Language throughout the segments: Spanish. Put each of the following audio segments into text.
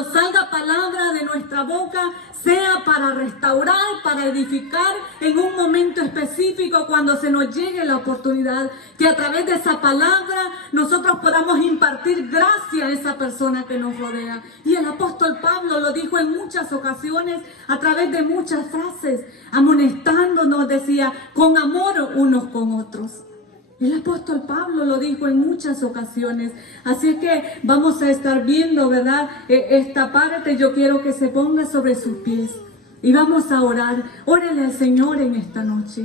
cuando salga palabra de nuestra boca, sea para restaurar, para edificar en un momento específico, cuando se nos llegue la oportunidad, que a través de esa palabra nosotros podamos impartir gracia a esa persona que nos rodea. Y el apóstol Pablo lo dijo en muchas ocasiones, a través de muchas frases, amonestándonos, decía, con amor unos con otros. El apóstol Pablo lo dijo en muchas ocasiones. Así es que vamos a estar viendo, ¿verdad? Esta parte. Yo quiero que se ponga sobre sus pies y vamos a orar. Órele al Señor en esta noche.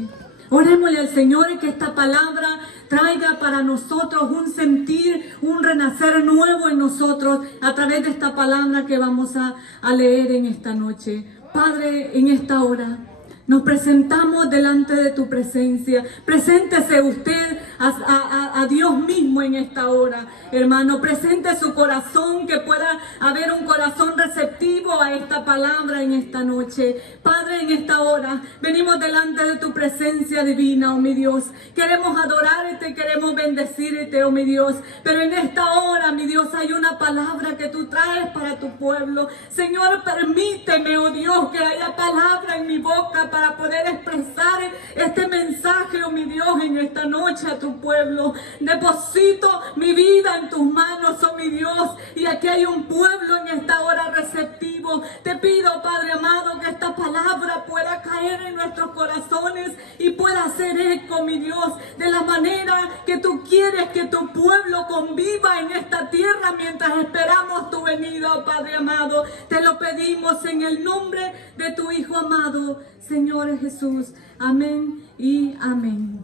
Orémosle al Señor y que esta palabra traiga para nosotros un sentir, un renacer nuevo en nosotros a través de esta palabra que vamos a leer en esta noche. Padre, en esta hora nos presentamos delante de tu presencia. Preséntese usted a Dios mismo en esta hora, hermano. Presente su corazón, que pueda haber un corazón receptivo a esta palabra en esta noche. Padre, en esta hora venimos delante de tu presencia divina, oh mi Dios. Queremos adorarte, queremos bendecirte, oh mi Dios. Pero en esta hora, mi Dios, hay una palabra que tú traes para tu pueblo. Señor, permíteme, oh Dios, que haya palabra en mi boca para poder expresar este mensaje, oh mi Dios, en esta noche a tu pueblo. Deposito mi vida en tus manos, oh mi Dios, y aquí hay un pueblo en esta hora receptivo. Te pido, Padre amado, que esta palabra pueda caer en nuestros corazones y pueda hacer eco, mi Dios, de la manera que tú quieres que tu pueblo conviva en esta tierra mientras esperamos tu venida, oh Padre amado. Te lo pedimos en el nombre de tu Hijo amado, Señor Jesús. Amén y amén.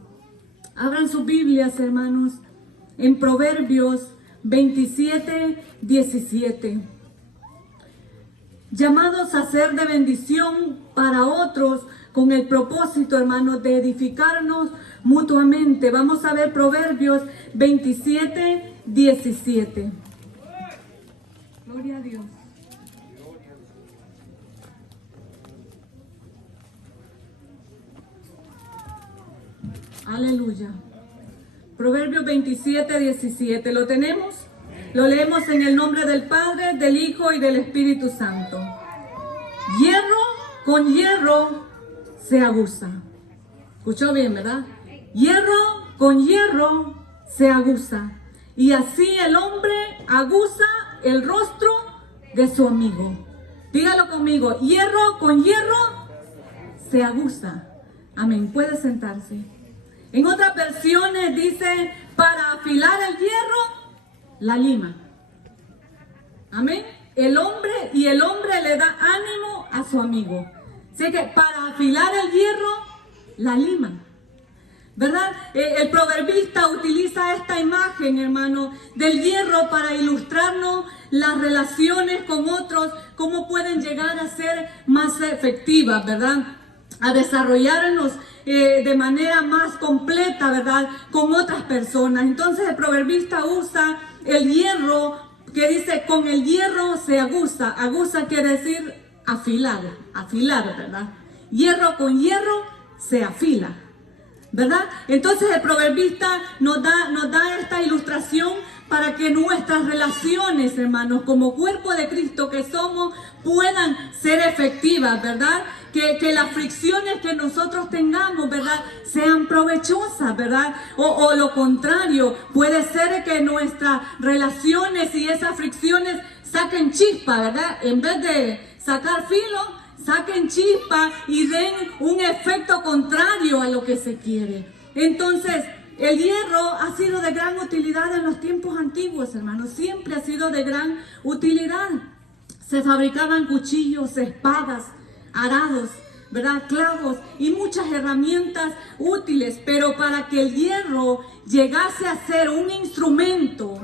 Abran sus Biblias, hermanos, en Proverbios 27, 17. Llamados a ser de bendición para otros con el propósito, hermanos, de edificarnos mutuamente. Vamos a ver Proverbios 27, 17. Gloria a Dios. Aleluya. Proverbios 27, 17. ¿Lo tenemos? Lo leemos en el nombre del Padre, del Hijo y del Espíritu Santo. Hierro con hierro se aguza. ¿Escuchó bien, verdad? Hierro con hierro se aguza. Y así el hombre aguza el rostro de su amigo. Dígalo conmigo. Hierro con hierro se aguza. Amén. Puede sentarse. En otras versiones dice, para afilar el hierro, la lima. Amén. El hombre le da ánimo a su amigo. Así que para afilar el hierro, la lima. ¿Verdad? El proverbista utiliza esta imagen, hermano, del hierro para ilustrarnos las relaciones con otros, cómo pueden llegar a ser más efectivas, ¿verdad? A desarrollarnos de manera más completa, ¿verdad? Con otras personas. Entonces el proverbista usa el hierro, que dice, con el hierro se aguza. Aguza quiere decir afilar, ¿verdad? Hierro con hierro se afila, ¿verdad? Entonces el proverbista nos da esta ilustración para que nuestras relaciones, hermanos, como cuerpo de Cristo que somos, puedan ser efectivas, ¿verdad? Que las fricciones que nosotros tengamos, ¿verdad?, sean provechosas, ¿verdad? O lo contrario, puede ser que nuestras relaciones y esas fricciones saquen chispa, ¿verdad? En vez de sacar filo, saquen chispa y den un efecto contrario a lo que se quiere. Entonces, el hierro ha sido de gran utilidad en los tiempos antiguos, hermanos. Siempre ha sido de gran utilidad. Se fabricaban cuchillos, espadas, arados, ¿verdad?, clavos y muchas herramientas útiles. Pero para que el hierro llegase a ser un instrumento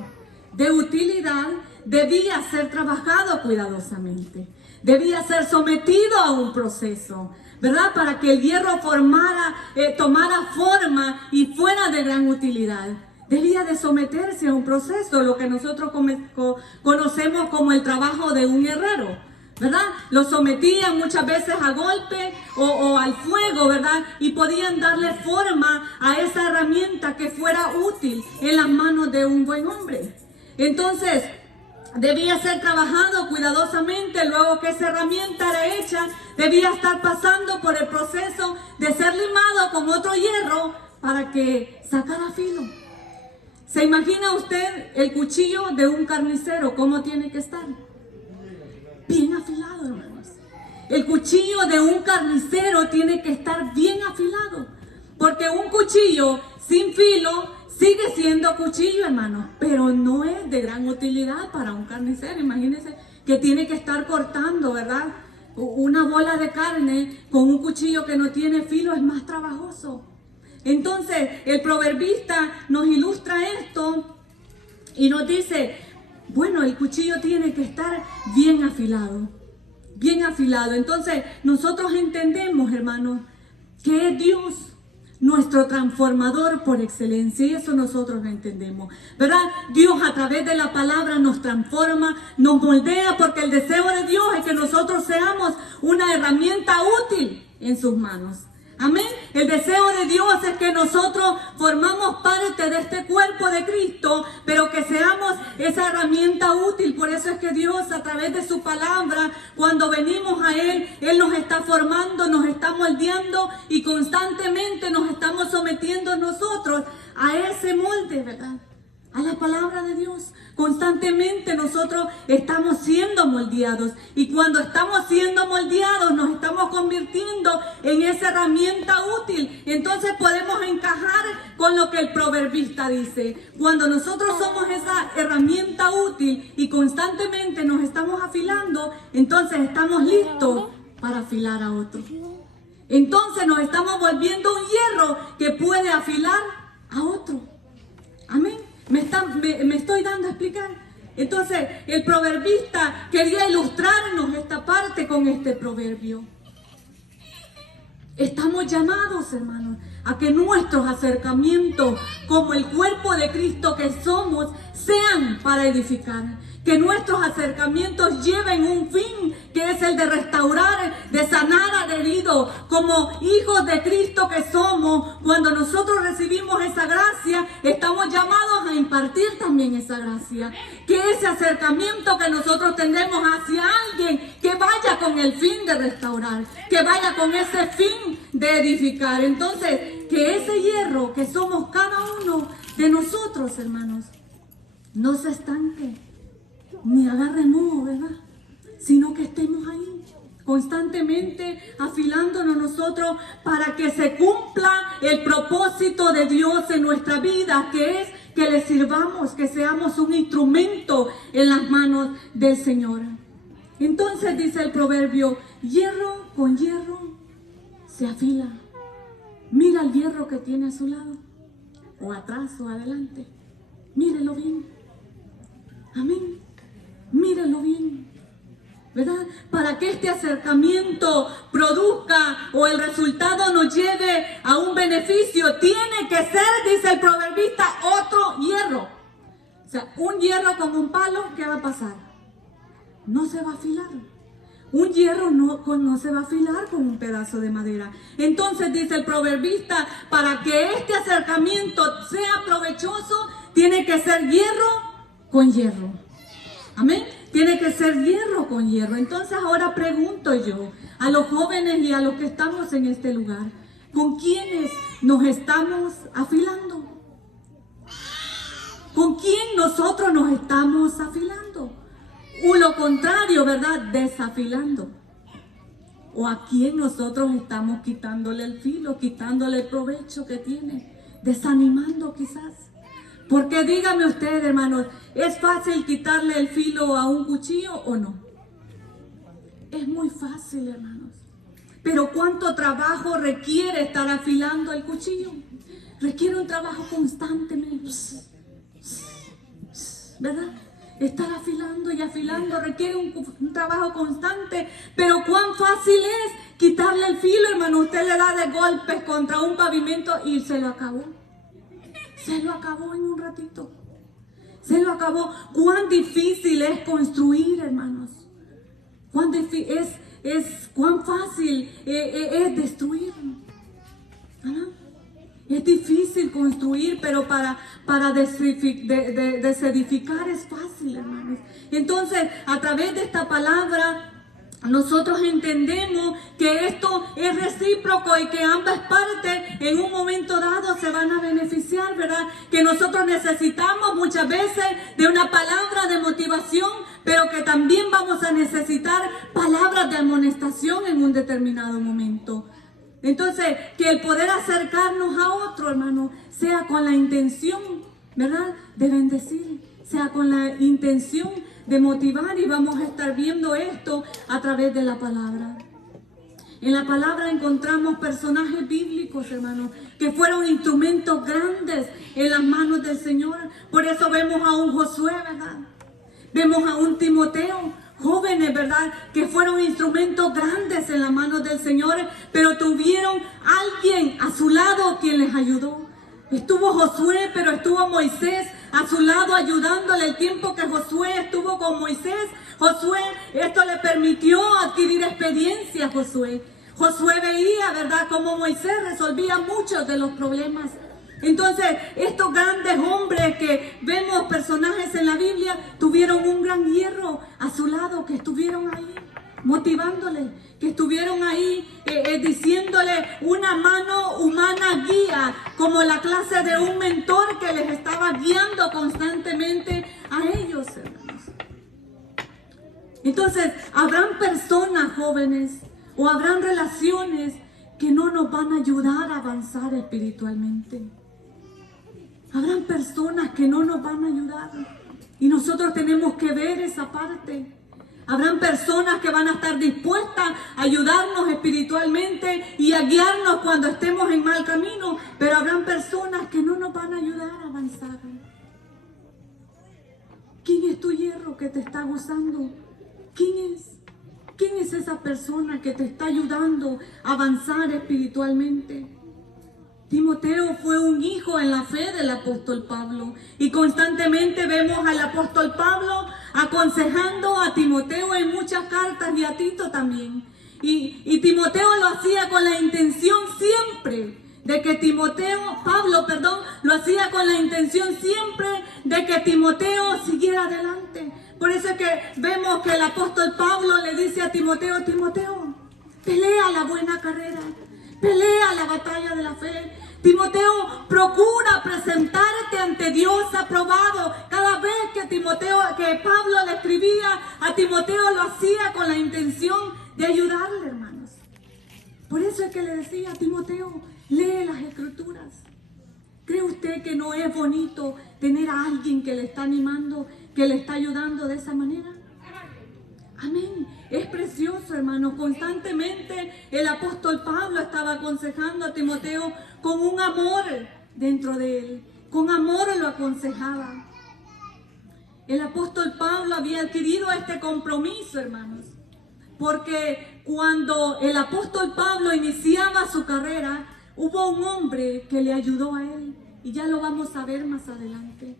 de utilidad, debía ser trabajado cuidadosamente. Debía ser sometido a un proceso, ¿verdad? Para que el hierro tomara forma y fuera de gran utilidad. Debía de someterse a un proceso, lo que nosotros conocemos como el trabajo de un herrero, ¿verdad? Lo sometían muchas veces a golpe o al fuego, ¿verdad? Y podían darle forma a esa herramienta que fuera útil en las manos de un buen hombre. Entonces, debía ser trabajado cuidadosamente. Luego que esa herramienta era hecha, debía estar pasando por el proceso de ser limado con otro hierro para que sacara filo. ¿Se imagina usted el cuchillo de un carnicero? ¿Cómo tiene que estar? Bien afilado, hermanos. El cuchillo de un carnicero tiene que estar bien afilado, porque un cuchillo sin filo sigue siendo cuchillo, hermanos, pero no es de gran utilidad para un carnicero. Imagínense que tiene que estar cortando, ¿verdad? Una bola de carne con un cuchillo que no tiene filo es más trabajoso. Entonces, el proverbista nos ilustra esto y nos dice, bueno, el cuchillo tiene que estar bien afilado, bien afilado. Entonces, nosotros entendemos, hermanos, que es Dios nuestro transformador por excelencia, y eso nosotros lo entendemos, ¿verdad? Dios a través de la palabra nos transforma, nos moldea, porque el deseo de Dios es que nosotros seamos una herramienta útil en sus manos. Amén. El deseo de Dios es que nosotros formamos parte de este cuerpo de Cristo, pero que seamos esa herramienta útil. Por eso es que Dios, a través de su palabra, cuando venimos a Él, Él nos está formando, nos está moldeando y constantemente nos estamos sometiendo nosotros a ese molde, ¿verdad? A la palabra de Dios. Constantemente nosotros estamos siendo moldeados, y cuando estamos siendo moldeados nos estamos convirtiendo en esa herramienta útil. Entonces podemos encajar con lo que el proverbista dice. Cuando nosotros somos esa herramienta útil y constantemente nos estamos afilando, entonces estamos listos para afilar a otro. Entonces nos estamos volviendo un hierro que puede afilar a otro. Amén. Me estoy dando a explicar. Entonces, el proverbista quería ilustrarnos esta parte con este proverbio. Estamos llamados, hermanos, a que nuestros acercamientos como el cuerpo de Cristo que somos sean para edificar. Que nuestros acercamientos lleven un fin, que es el de restaurar, de sanar al herido. Como hijos de Cristo que somos, cuando nosotros recibimos esa gracia, estamos llamados a impartir también esa gracia. Que ese acercamiento que nosotros tendremos hacia alguien, que vaya con el fin de restaurar, que vaya con ese fin de edificar. Entonces, que ese hierro que somos cada uno de nosotros, hermanos, no se estanque, ni agarre moho, ¿verdad? Sino que estemos ahí constantemente afilándonos nosotros para que se cumpla el propósito de Dios en nuestra vida, que es que le sirvamos, que seamos un instrumento en las manos del Señor. Entonces dice el proverbio, hierro con hierro se afila. Mira el hierro que tiene a su lado, o atrás o adelante. Mírelo bien. Amén. Mírenlo bien, ¿verdad? Para que este acercamiento produzca o el resultado nos lleve a un beneficio, tiene que ser, dice el proverbista, otro hierro. O sea, un hierro con un palo, ¿qué va a pasar? No se va a afilar. Un hierro no se va a afilar con un pedazo de madera. Entonces dice el proverbista, para que este acercamiento sea provechoso, tiene que ser hierro con hierro. Amén. Tiene que ser hierro con hierro. Entonces ahora pregunto yo a los jóvenes y a los que estamos en este lugar, ¿con quiénes nos estamos afilando? ¿Con quién nosotros nos estamos afilando? O lo contrario, ¿verdad? Desafilando. ¿O a quién nosotros estamos quitándole el filo, quitándole el provecho que tiene? Desanimando quizás. Porque dígame usted, hermanos, ¿es fácil quitarle el filo a un cuchillo o no? Es muy fácil, hermanos. Pero ¿cuánto trabajo requiere estar afilando el cuchillo? Requiere un trabajo constantemente, ¿verdad? Estar afilando y afilando requiere un trabajo constante. Pero ¿cuán fácil es quitarle el filo, hermano? Usted le da de golpes contra un pavimento y se lo acabó. Se lo acabó en un ratito. Se lo acabó. Cuán difícil es construir, hermanos. Cuán fácil es destruir. ¿Ah? Es difícil construir, pero para desedificar es fácil, hermanos. Entonces, a través de esta palabra, nosotros entendemos que esto es recíproco y que ambas partes en un momento dado se van a beneficiar, ¿verdad? Que nosotros necesitamos muchas veces de una palabra de motivación, pero que también vamos a necesitar palabras de amonestación en un determinado momento. Entonces, que el poder acercarnos a otro, hermano, sea con la intención, ¿verdad?, de bendecir, sea con la intención de motivar, y vamos a estar viendo esto a través de la palabra. En la palabra encontramos personajes bíblicos, hermanos, que fueron instrumentos grandes en las manos del Señor. Por eso vemos a un Josué, ¿verdad? Vemos a un Timoteo, jóvenes, ¿verdad?, que fueron instrumentos grandes en las manos del Señor, pero tuvieron alguien a su lado quien les ayudó. Estuvo Josué, pero estuvo Moisés a su lado ayudándole. El tiempo que Josué estuvo con Moisés, Josué, esto le permitió adquirir experiencia a Josué. Josué veía, ¿verdad?, cómo Moisés resolvía muchos de los problemas. Entonces, estos grandes hombres que vemos, personajes en la Biblia, tuvieron un gran hierro a su lado, que estuvieron ahí motivándole, que estuvieron ahí diciéndole una mano humana guía, como la clase de un mentor que les estaba guiando constantemente a ellos, hermanos. Entonces, habrán personas, jóvenes, o habrán relaciones que no nos van a ayudar a avanzar espiritualmente. Habrán personas que no nos van a ayudar, y nosotros tenemos que ver esa parte. Habrán personas que van a estar dispuestas a ayudarnos espiritualmente y a guiarnos cuando estemos en mal camino, pero habrán personas que no nos van a ayudar a avanzar. ¿Quién es tu hierro que te está gozando? ¿Quién es? ¿Quién es esa persona que te está ayudando a avanzar espiritualmente? Timoteo fue un hijo en la fe del apóstol Pablo, y constantemente vemos al apóstol Pablo aconsejando a Timoteo en muchas cartas, y a Tito también. Y Timoteo lo hacía con la intención siempre de que Pablo lo hacía con la intención siempre de que Timoteo siguiera adelante. Por eso es que vemos que el apóstol Pablo le dice a Timoteo: Timoteo, pelea la buena carrera, pelea la batalla de la fe. Timoteo, procura presentarte ante Dios aprobado. Cada vez que Pablo le escribía a Timoteo, lo hacía con la intención de ayudarle, hermanos. Por eso es que le decía a Timoteo: lee las Escrituras. ¿Cree usted que no es bonito tener a alguien que le está animando, que le está ayudando de esa manera? Amén. Es precioso, hermano. Constantemente el apóstol Pablo estaba aconsejando a Timoteo con un amor dentro de él. Con amor lo aconsejaba. El apóstol Pablo había adquirido este compromiso, hermanos, porque cuando el apóstol Pablo iniciaba su carrera, hubo un hombre que le ayudó a él, y ya lo vamos a ver más adelante.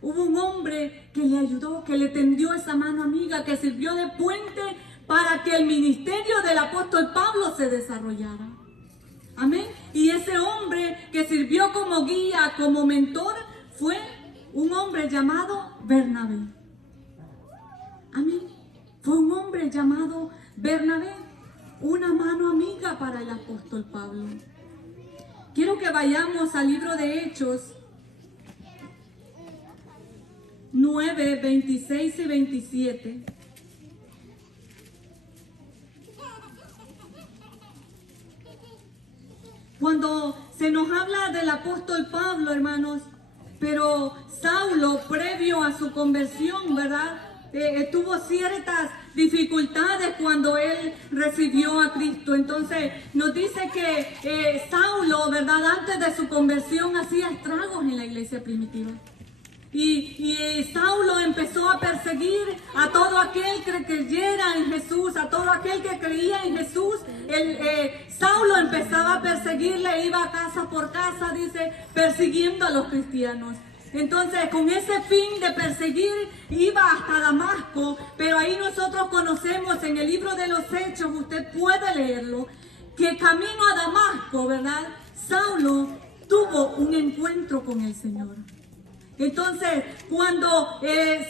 Hubo un hombre que le ayudó, que le tendió esa mano amiga, que sirvió de puente para que el ministerio del apóstol Pablo se desarrollara. Amén. Y ese hombre que sirvió como guía, como mentor, fue un hombre llamado Bernabé. Amén. Fue un hombre llamado Bernabé, una mano amiga para el apóstol Pablo. Quiero que vayamos al libro de Hechos 9, 26 y 27. Cuando se nos habla del apóstol Pablo, hermanos, pero Saulo, previo a su conversión, ¿verdad?, tuvo ciertas dificultades cuando él recibió a Cristo. Entonces nos dice que Saulo, ¿verdad?, antes de su conversión hacía estragos en la iglesia primitiva. Y Saulo empezó a perseguir a todo aquel que creyera en Jesús, a todo aquel que creía en Jesús. Saulo empezaba a perseguirle, iba casa por casa, dice, persiguiendo a los cristianos. Entonces, con ese fin de perseguir, iba hasta Damasco, pero ahí nosotros conocemos en el libro de los Hechos, usted puede leerlo, que camino a Damasco, ¿verdad?, Saulo tuvo un encuentro con el Señor. Entonces, cuando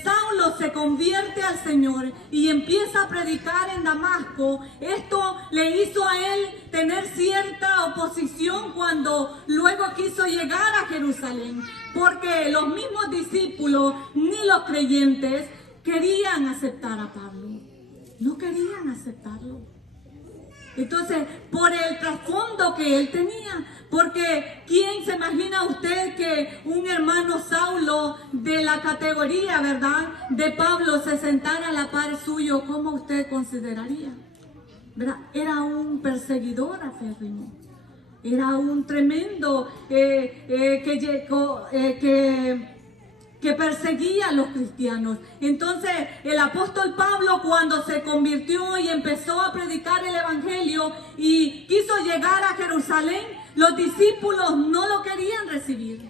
Saulo se convierte al Señor y empieza a predicar en Damasco, esto le hizo a él tener cierta oposición cuando luego quiso llegar a Jerusalén, porque los mismos discípulos ni los creyentes querían aceptar a Pablo. No querían aceptarlo. Entonces, por el trasfondo que él tenía, porque ¿quién se imagina usted que un hermano Saulo de la categoría, ¿verdad?, de Pablo se sentara a la par suyo? ¿Cómo usted consideraría? ¿Verdad? Era un perseguidor aférrimo, era un tremendo que perseguía a los cristianos. Entonces el apóstol Pablo, cuando se convirtió y empezó a predicar el evangelio y quiso llegar a Jerusalén, los discípulos no lo querían recibir.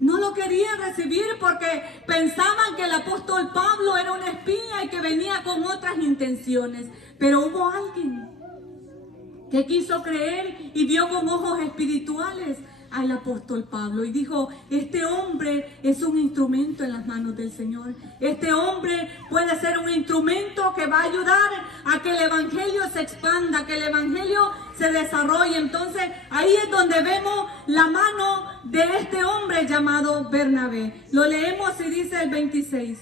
No lo querían recibir porque pensaban que el apóstol Pablo era un espía y que venía con otras intenciones. Pero hubo alguien que quiso creer y vio con ojos espirituales al apóstol Pablo y dijo: este hombre es un instrumento en las manos del Señor. Este hombre puede ser un instrumento que va a ayudar a que el evangelio se expanda, que el evangelio se desarrolle. Entonces ahí es donde vemos la mano de este hombre llamado Bernabé. Lo leemos y dice el 26.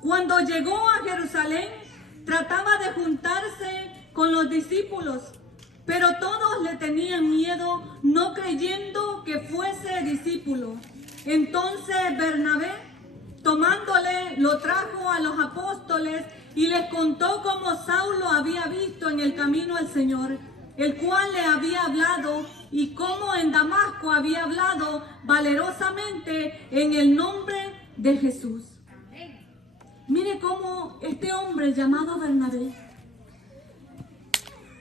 Cuando llegó a Jerusalén, trataba de juntarse con los discípulos, pero todos le tenían miedo, no creyendo que fuese discípulo. Entonces Bernabé, tomándole, lo trajo a los apóstoles y les contó cómo Saulo había visto en el camino al Señor, el cual le había hablado, y cómo en Damasco había hablado valerosamente en el nombre de Jesús. Mire cómo este hombre llamado Bernabé,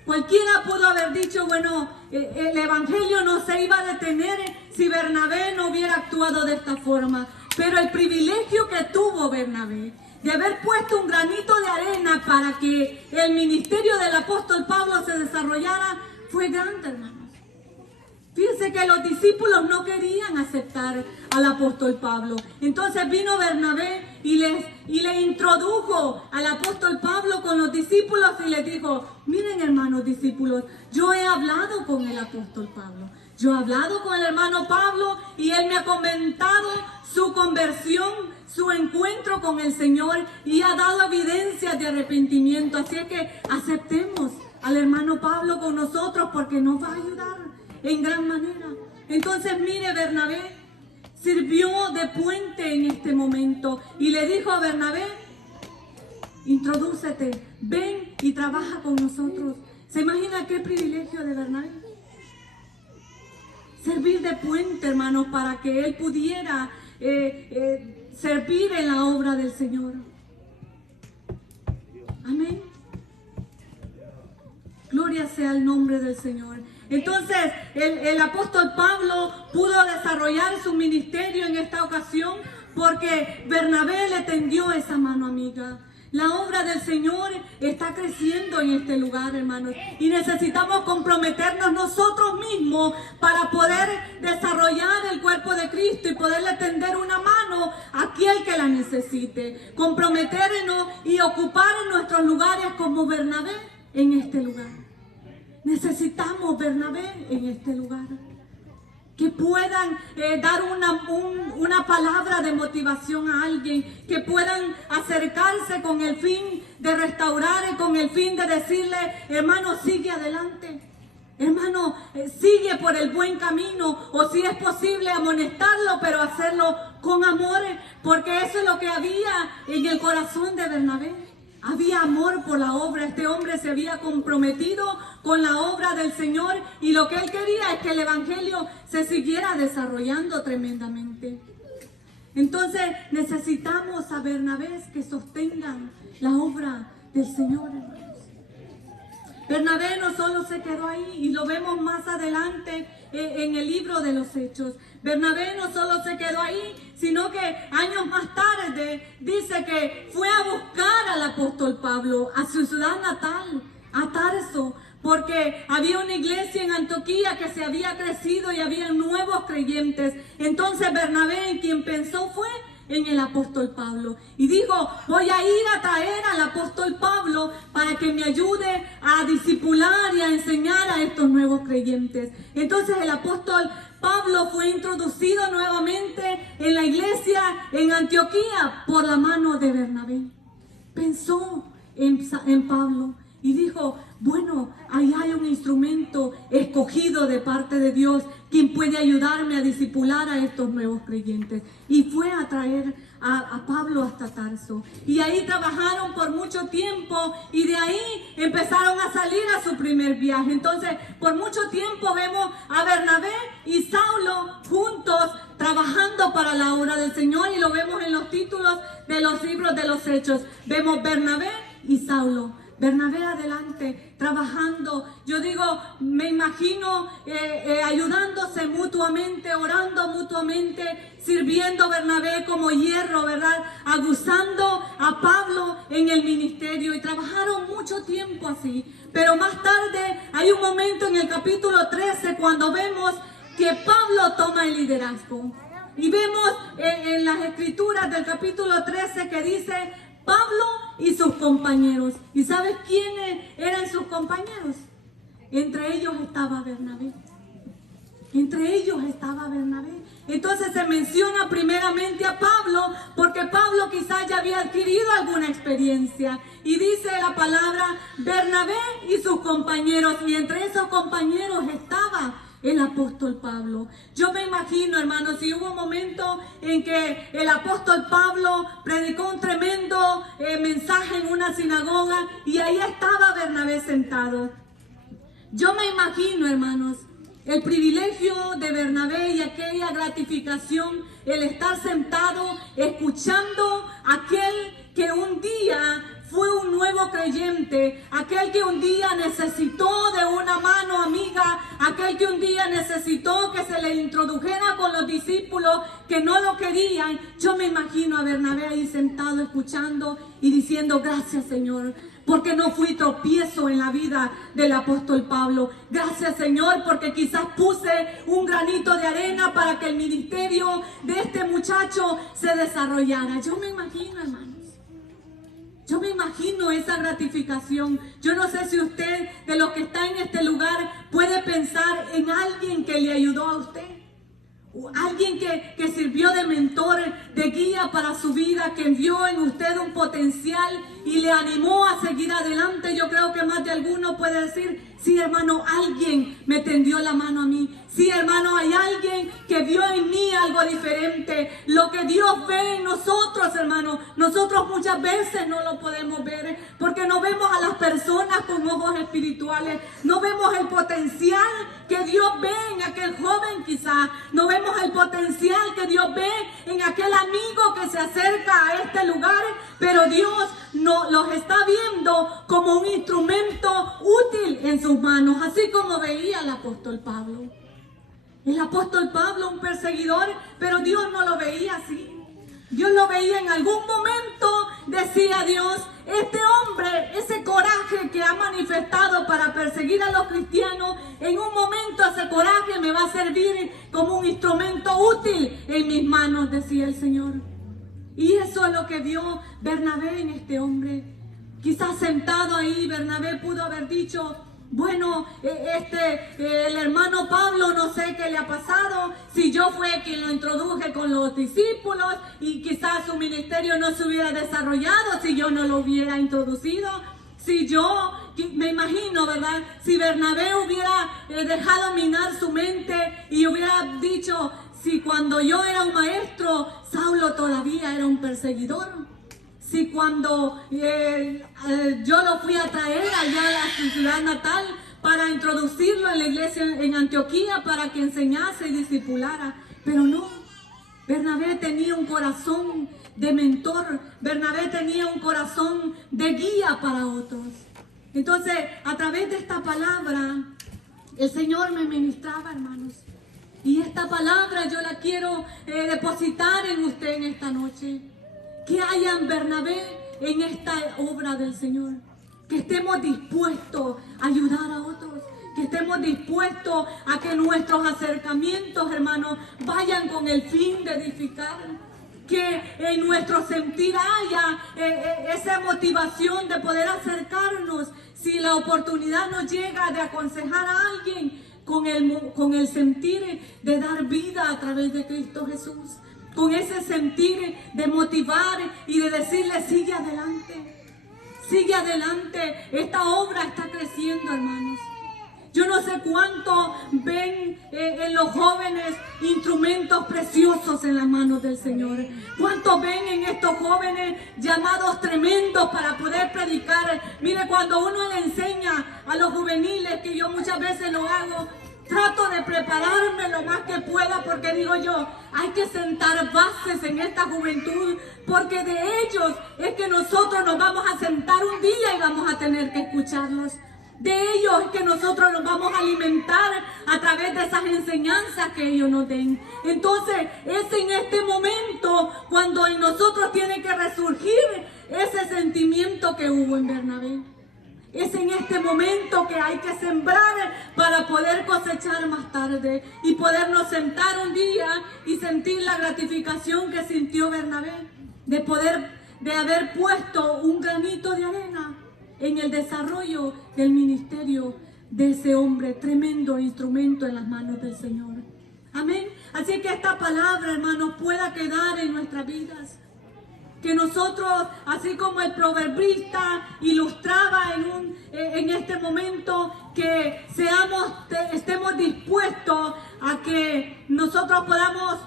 cualquiera pudo haber dicho, bueno, el evangelio no se iba a detener si Bernabé no hubiera actuado de esta forma. Pero el privilegio que tuvo Bernabé de haber puesto un granito de arena para que el ministerio del apóstol Pablo se desarrollara fue grande, hermanos. Fíjense que los discípulos no querían aceptar al apóstol Pablo. Entonces vino Bernabé y le introdujo al apóstol Pablo con los discípulos y les dijo: miren, hermanos discípulos, yo he hablado con el apóstol Pablo. Yo he hablado con el hermano Pablo y él me ha comentado su conversión, su encuentro con el Señor, y ha dado evidencias de arrepentimiento. Así es que aceptemos al hermano Pablo con nosotros porque nos va a ayudar en gran manera. Entonces mire, Bernabé sirvió de puente en este momento y le dijo a Bernabé: introdúcete, ven y trabaja con nosotros. ¿Se imagina qué privilegio de Bernabé? Servir de puente, hermanos, para que él pudiera servir en la obra del Señor. Amén. Gloria sea el nombre del Señor. Entonces el apóstol Pablo pudo desarrollar su ministerio en esta ocasión porque Bernabé le tendió esa mano amiga. La obra del Señor está creciendo en este lugar, hermanos, y necesitamos comprometernos nosotros mismos para poder desarrollar el cuerpo de Cristo y poderle tender una mano a aquel que la necesite. Comprometernos y ocupar nuestros lugares como Bernabé en este lugar. Necesitamos Bernabé en este lugar, que puedan dar una palabra de motivación a alguien, que puedan acercarse con el fin de restaurar y con el fin de decirle: hermano, sigue adelante, hermano, sigue por el buen camino, o si es posible amonestarlo, pero hacerlo con amor, porque eso es lo que había en el corazón de Bernabé. Había amor por la obra. Este hombre se había comprometido con la obra del Señor y lo que él quería es que el evangelio se siguiera desarrollando tremendamente. Entonces necesitamos a Bernabés que sostengan la obra del Señor, hermanos. Bernabé no solo se quedó ahí, y lo vemos más adelante en el libro de los Hechos. Bernabé no solo se quedó ahí, sino que años más tarde dice que fue a buscar al apóstol Pablo a su ciudad natal, a Tarso, porque había una iglesia en Antioquía que se había crecido y había nuevos creyentes. Entonces Bernabé, en quien pensó fue en el apóstol Pablo, y dijo: voy a ir a traer al apóstol Pablo para que me ayude a discipular y a enseñar a estos nuevos creyentes. Entonces el apóstol Pablo fue introducido nuevamente en la iglesia en Antioquía por la mano de Bernabé. Pensó en Pablo y dijo: bueno, ahí hay un instrumento escogido de parte de Dios, quien puede ayudarme a discipular a estos nuevos creyentes. Y fue a traer a Pablo hasta Tarso. Y ahí trabajaron por mucho tiempo y de ahí empezaron a salir a su primer viaje. Entonces, por mucho tiempo vemos a Bernabé y Saulo juntos trabajando para la obra del Señor, y lo vemos en los títulos de los libros de los Hechos. Vemos Bernabé y Saulo. Bernabé adelante, trabajando. Yo digo, me imagino ayudándose mutuamente, orando mutuamente, sirviendo Bernabé como hierro, ¿verdad? Aguzando a Pablo en el ministerio, y trabajaron mucho tiempo así. Pero más tarde hay un momento en el capítulo 13 cuando vemos que Pablo toma el liderazgo. Y vemos en las escrituras del capítulo 13 que dice: Pablo y sus compañeros. ¿Y sabes quiénes eran sus compañeros? Entre ellos estaba Bernabé. Entre ellos estaba Bernabé. Entonces se menciona primeramente a Pablo, porque Pablo quizás ya había adquirido alguna experiencia. Y dice la palabra Bernabé y sus compañeros. Y entre esos compañeros estaba el apóstol Pablo. Yo me imagino, hermanos, si hubo un momento en que el apóstol Pablo predicó un tremendo mensaje en una sinagoga, y ahí estaba Bernabé sentado. Yo me imagino, hermanos, el privilegio de Bernabé y aquella gratificación, el estar sentado escuchando a aquel que un día fue un nuevo creyente, aquel que un día necesitó de una mano amiga, aquel que un día necesitó que se le introdujera con los discípulos que no lo querían. Yo me imagino a Bernabé ahí sentado escuchando y diciendo: gracias, Señor, porque no fui tropiezo en la vida del apóstol Pablo. Gracias, Señor, porque quizás puse un granito de arena para que el ministerio de este muchacho se desarrollara. Yo me imagino, hermanos. Yo me imagino esa gratificación. Yo no sé si usted, de los que está en este lugar, puede pensar en alguien que le ayudó a usted. Alguien que sirvió de mentor, de guía para su vida, que vio en usted un potencial y le animó a seguir adelante. Yo creo que más de alguno puede decir: sí, hermano, alguien me tendió la mano a mí. Sí, hermano, hay alguien que vio en mí algo diferente. Lo que Dios ve en nosotros, hermano, nosotros muchas veces no lo podemos ver, porque no vemos a las personas con ojos espirituales. No vemos el potencial que Dios ve en aquel joven quizás. No vemos el potencial que Dios ve en aquel amigo que se acerca a este lugar, pero Dios no los está viendo como un instrumento útil en sus manos, así como veía el apóstol Pablo. El apóstol Pablo, un perseguidor, pero Dios no lo veía así. Dios lo veía en algún momento, decía Dios: este hombre, ese coraje que ha manifestado para perseguir a los cristianos, en un momento ese coraje me va a servir como un instrumento útil en mis manos, decía el Señor. Y eso es lo que vio Bernabé en este hombre. Quizás sentado ahí, Bernabé pudo haber dicho: bueno, el hermano Pablo, no sé qué le ha pasado, si yo fue quien lo introduje con los discípulos y quizás su ministerio no se hubiera desarrollado si yo no lo hubiera introducido. Si yo, me imagino, ¿verdad? Si Bernabé hubiera dejado minar su mente y hubiera dicho: si cuando yo era un maestro, Saulo todavía era un perseguidor. Si cuando yo lo fui a traer allá a su ciudad natal para introducirlo en la iglesia en Antioquía para que enseñase y discipulara. Pero no, Bernabé tenía un corazón de mentor. Bernabé tenía un corazón de guía para otros. Entonces, a través de esta palabra, el Señor me ministraba, hermanos. Y esta palabra yo la quiero depositar en usted en esta noche. Que haya en Bernabé en esta obra del Señor. que estemos dispuestos a ayudar a otros, que estemos dispuestos a que nuestros acercamientos, hermanos, vayan con el fin de edificar. Que en nuestro sentir haya esa motivación de poder acercarnos. Si la oportunidad nos llega de aconsejar a alguien, con el sentir de dar vida a través de Cristo Jesús, con ese sentir de motivar y de decirle: sigue adelante, esta obra está creciendo, hermanos. Yo no sé cuánto ven en los jóvenes instrumentos preciosos en las manos del Señor. Cuánto ven en estos jóvenes llamados tremendos para poder predicar. Mire, cuando uno le enseña a los juveniles, que yo muchas veces lo hago, trato de prepararme lo más que pueda, porque digo yo, hay que sentar bases en esta juventud, porque de ellos es que nosotros nos vamos a sentar un día y vamos a tener que escucharlos. De ellos es que nosotros nos vamos a alimentar a través de esas enseñanzas que ellos nos den. Entonces, es en este momento cuando en nosotros tiene que resurgir ese sentimiento que hubo en Bernabé. Es en este momento que hay que sembrar para poder cosechar más tarde y podernos sentar un día y sentir la gratificación que sintió Bernabé de haber puesto un granito de arena en el desarrollo del ministerio de ese hombre, tremendo instrumento en las manos del Señor. Amén. Así que esta palabra, hermanos, pueda quedar en nuestras vidas. Que nosotros, así como el proverbista ilustraba en este momento, que estemos dispuestos a que nosotros podamos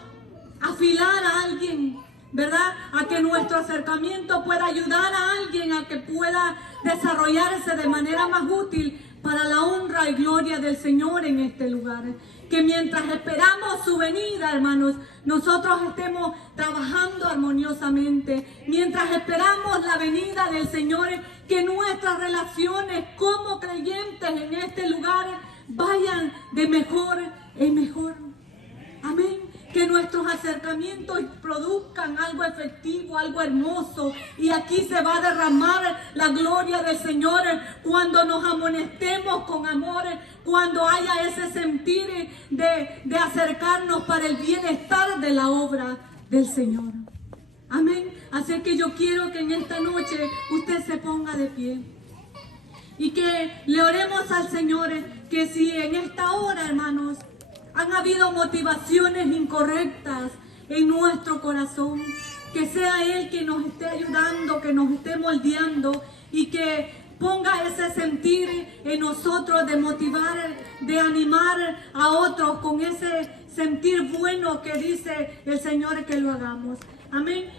afilar a alguien, ¿verdad? A que nuestro acercamiento pueda ayudar a alguien a que pueda desarrollarse de manera más útil para la honra y gloria del Señor en este lugar. Que mientras esperamos su venida, hermanos, nosotros estemos trabajando armoniosamente. Mientras esperamos la venida del Señor, que nuestras relaciones como creyentes en este lugar vayan de mejor en mejor. Amén. Que nuestros acercamientos produzcan algo efectivo, algo hermoso. Y aquí se va a derramar la gloria del Señor cuando nos amonestemos con amor, cuando haya ese sentir de acercarnos para el bienestar de la obra del Señor. Amén. Así que yo quiero que en esta noche usted se ponga de pie y que le oremos al Señor, que si en esta hora, hermanos, han habido motivaciones incorrectas en nuestro corazón, que sea Él que nos esté ayudando, que nos esté moldeando y que ponga ese sentir en nosotros de motivar, de animar a otros con ese sentir bueno que dice el Señor que lo hagamos. Amén.